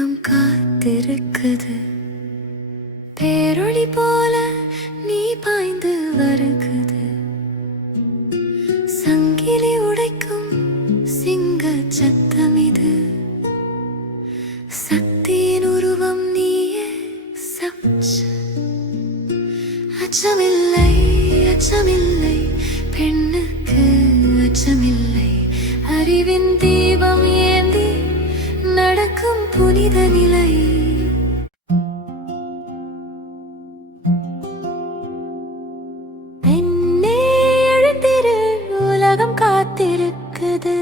உலகம் காத்திருக்குது. பேரொளி போல நீ பாய்ந்து வருகுது. சங்கிலி உடைக்கும் சிங்க சத்தம் இது. சக்தியின் உருவம் நீயே. அச்சமில்லை அச்சமில்லை பெண்ணுக்கு அச்சமில்லை. அறிவின் தீபம் ஏந்தி நடக்கும் புனித நிலை. பெண்ணே எழுந்திரு, உலகம் காத்திருக்குது.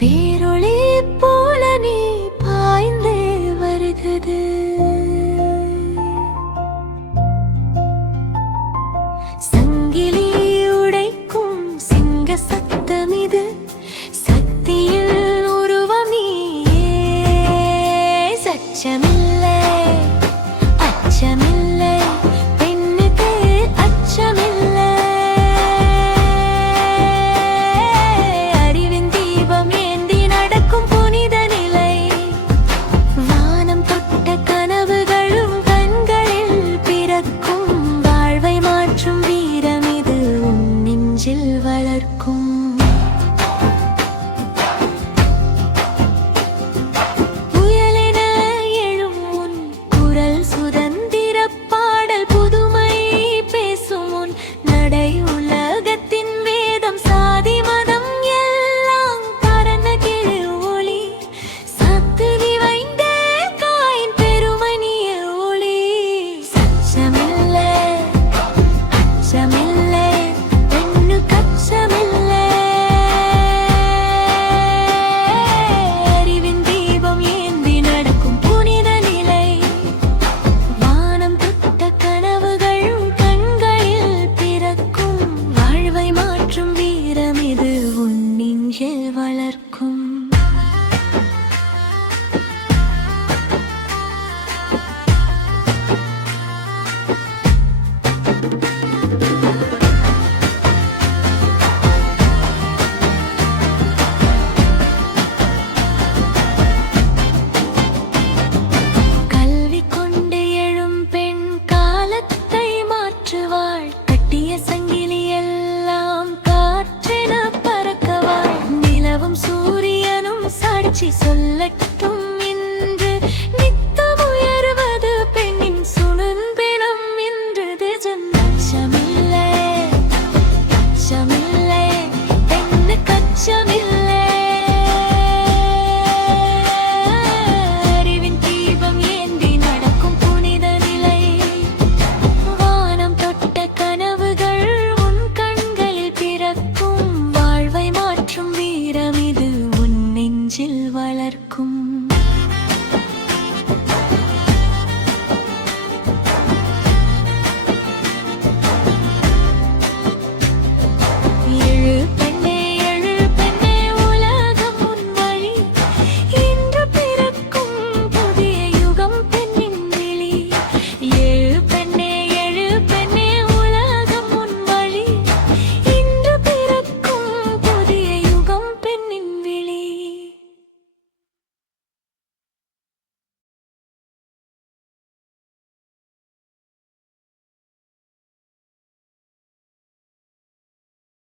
பேரொளி போல நீ பாய்ந்து வருகுது. சங்கிலி உடைக்கும் சிங்க சத்தம் இது. சக்தியில் உருவம் நீயே. சச்சமில்லை அச்சமில்லை பெண்ணுக்கு அச்சமில்லை. அறிவின் தீபம் ஏந்தி நடக்கும் புனித நிலை. வானம் தொட்ட கனவுகளும் கண்களில் பிறக்கும். வாழ்வை மாற்றும் வீரம் இது உன் நெஞ்சில் வளர்க்கும். புயலென எழும் உன் குரல் சுதந்திர பாடல். புதுமை பேசும் உன் நடை உலகத்தின் வேதம். சாதி மதம் எல்லாம் பரந்த கீழ் ஒளி. சத்து விவைந்தே காயின் பெருமணிய ஒளி. சச்சமில்லை அச்சமில்லை பெண்ணுக்கு அச்சமில்லை. அறிவின் தீபம் ஏந்தி நடக்கும் புனித நிலை. வானம் தொட்ட கனவுகள் கண்களில் பிறக்கும். வாழ்வை மாற்றும் வீரம் இது உன் நெஞ்சில் வளர்க்கும். கல்வி கொண்டு எழும் பெண் காலத்தை மாற்றுவாள். கட்டிய சங்கிலி எல்லாம் காற்றென பறக்கவாள். நிலவும் சூரியனும் சாட்சி சொல்லட்டும். இன்று நித்தம் உயர்வது பெண்ணின் சுனந்தினம். இன்றது அச்சமில்லை அச்சமில்லை பெண்ணுக்கு அச்சமில்லை.